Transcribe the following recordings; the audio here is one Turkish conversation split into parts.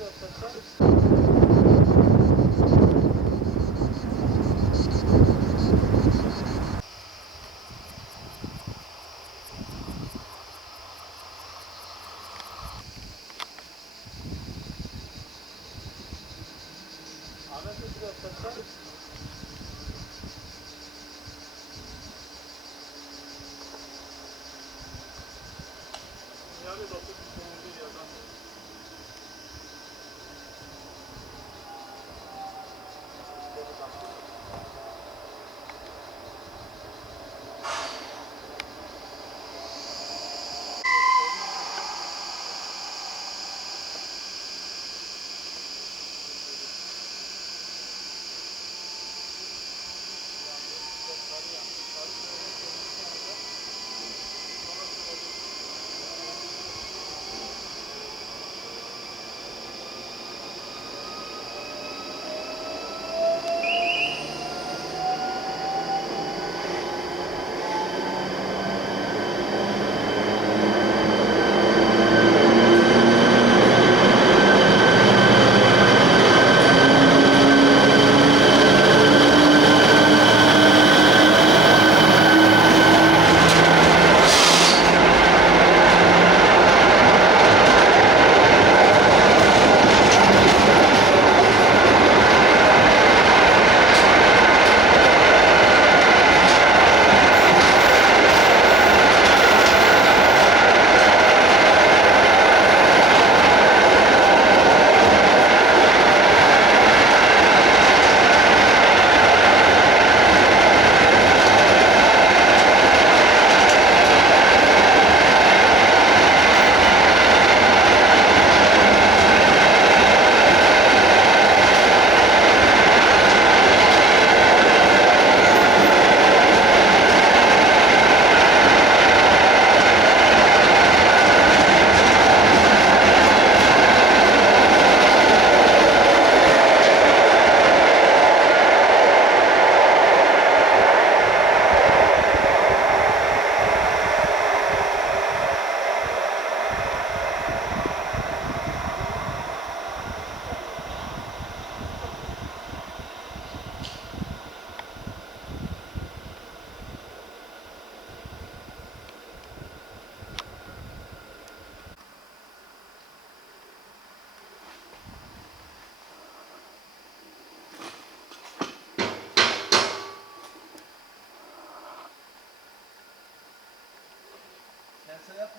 Pense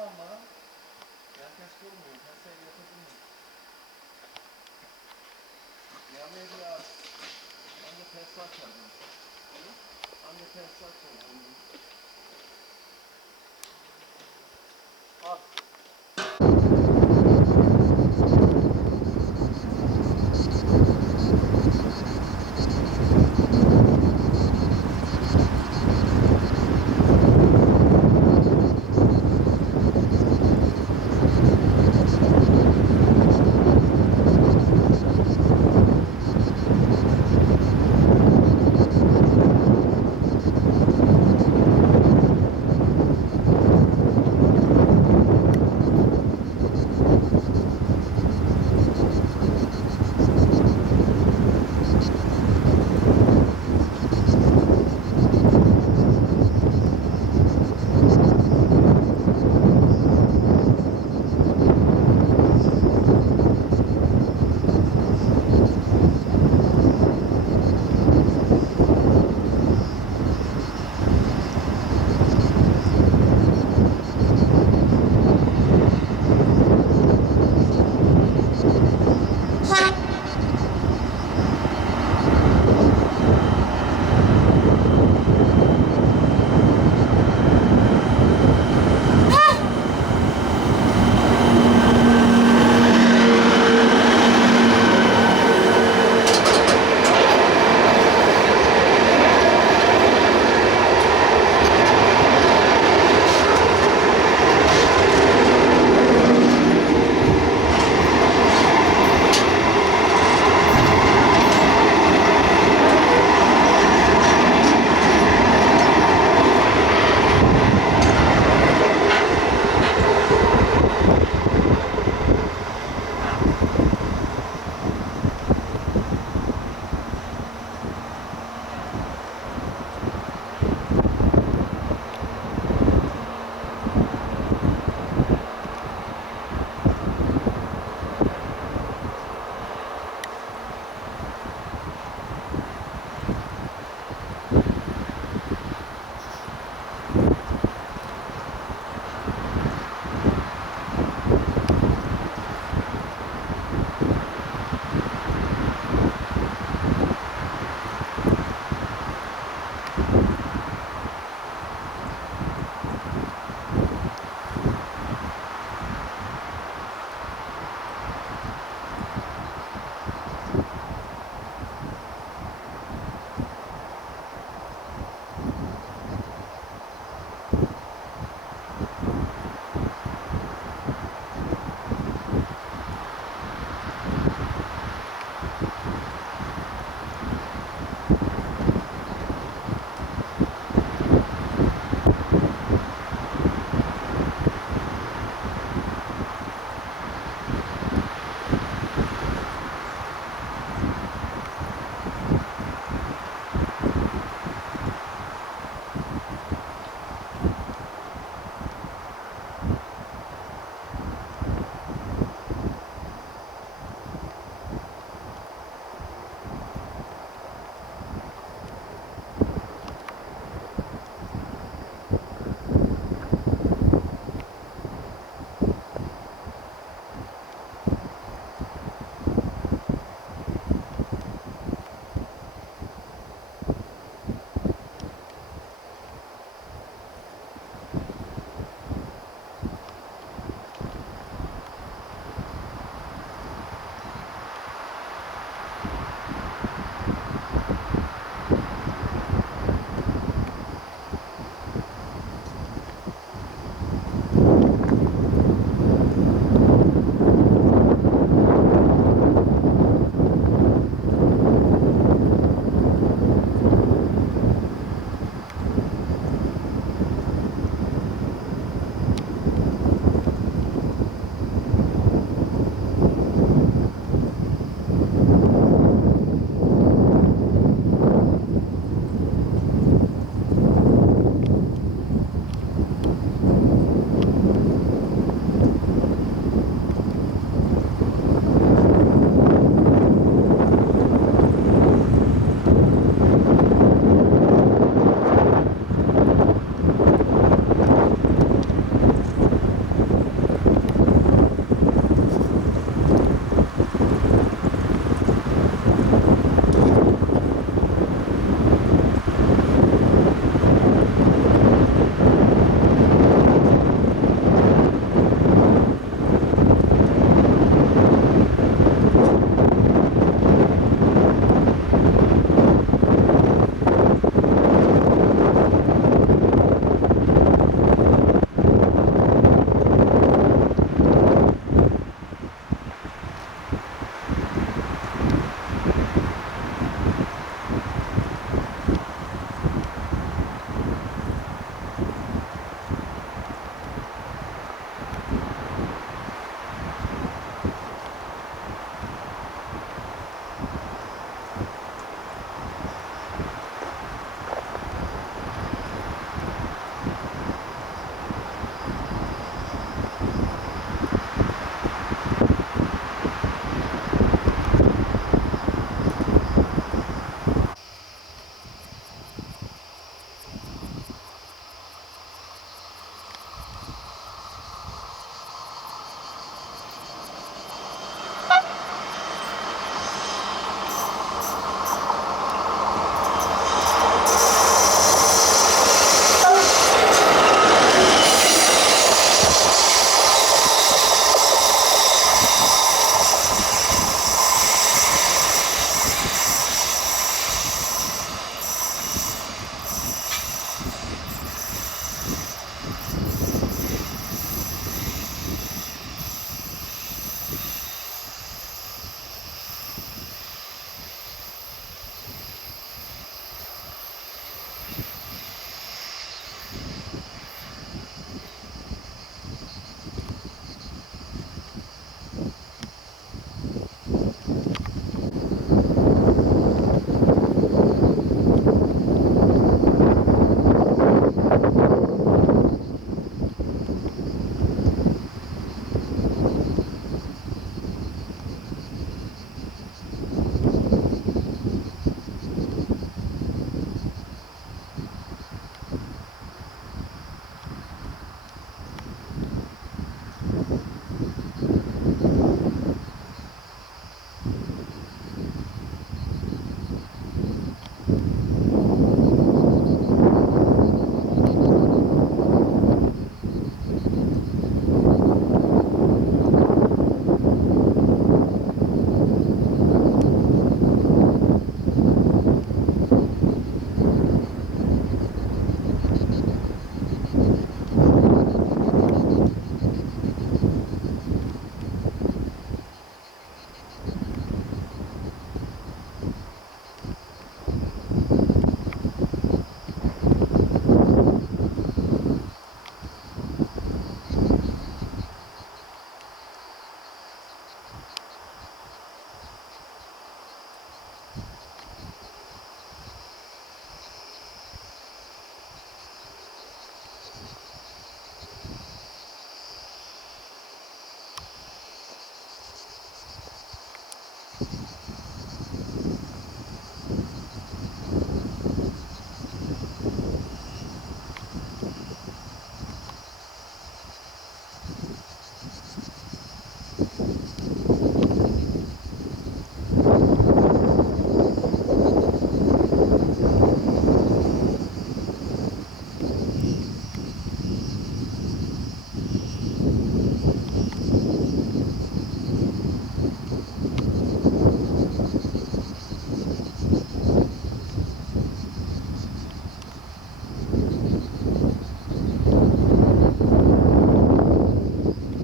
yapmam bana. Herkes durmuyor. Pense yapabilir. Yemeği bir aç. Anca pense açardım. Anca pense açardım. Al.